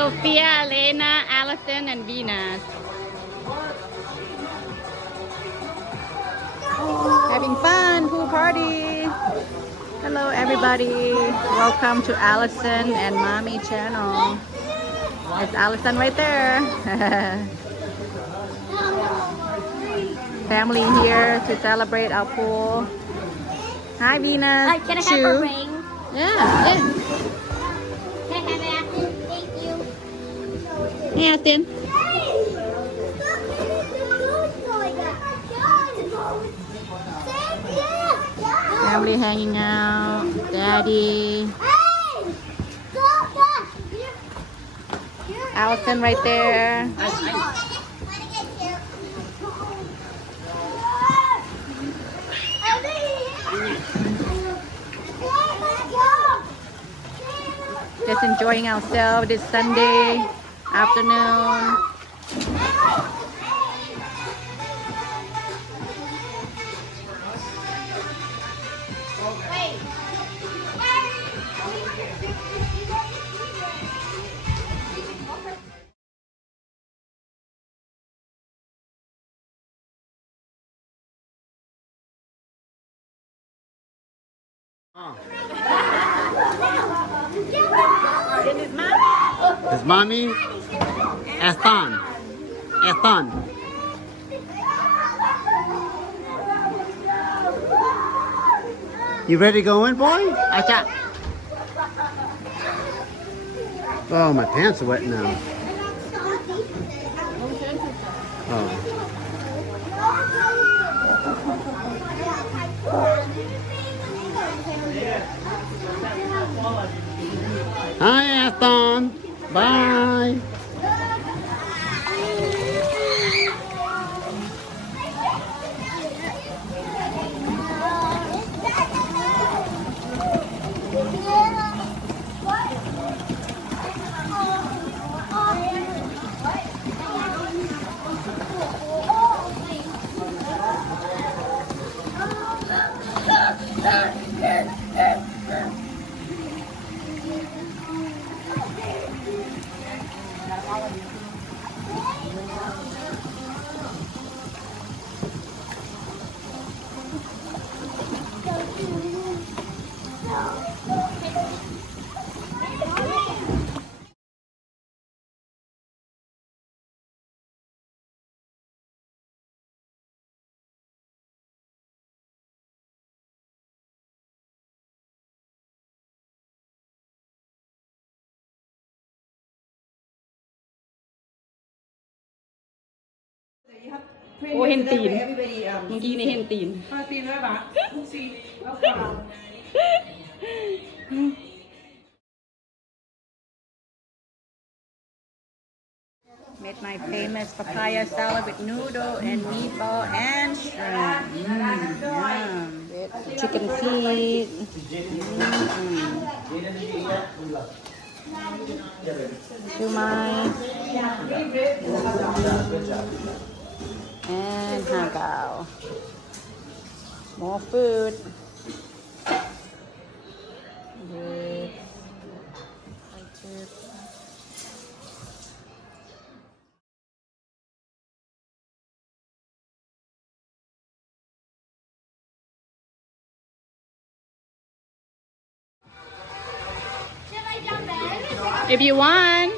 Sophia, Lena, Allison, and Venus. Having fun, pool party. Hello everybody. Welcome to Allison and Mommy channel. It's Allison right there. Family here to celebrate our pool. Hi Venus. Can I have a ring? Yeah. Can I have Aston? Thank you. Hey Aston. Family hanging out. Daddy. Allison right there. Just enjoying ourselves this Sunday afternoon. His mommy, Aston. You ready to go in, boy? Acha. Oh, my pants are wet now. Oh. Hi, Aston. Bye. Oh, hen tin. เมื่อกี้นี่เห็นตีน Made my famous papaya salad with noodle and meatball and shrimp. Yum. Chicken feet. Shumai. And hagao. More food. With if you want.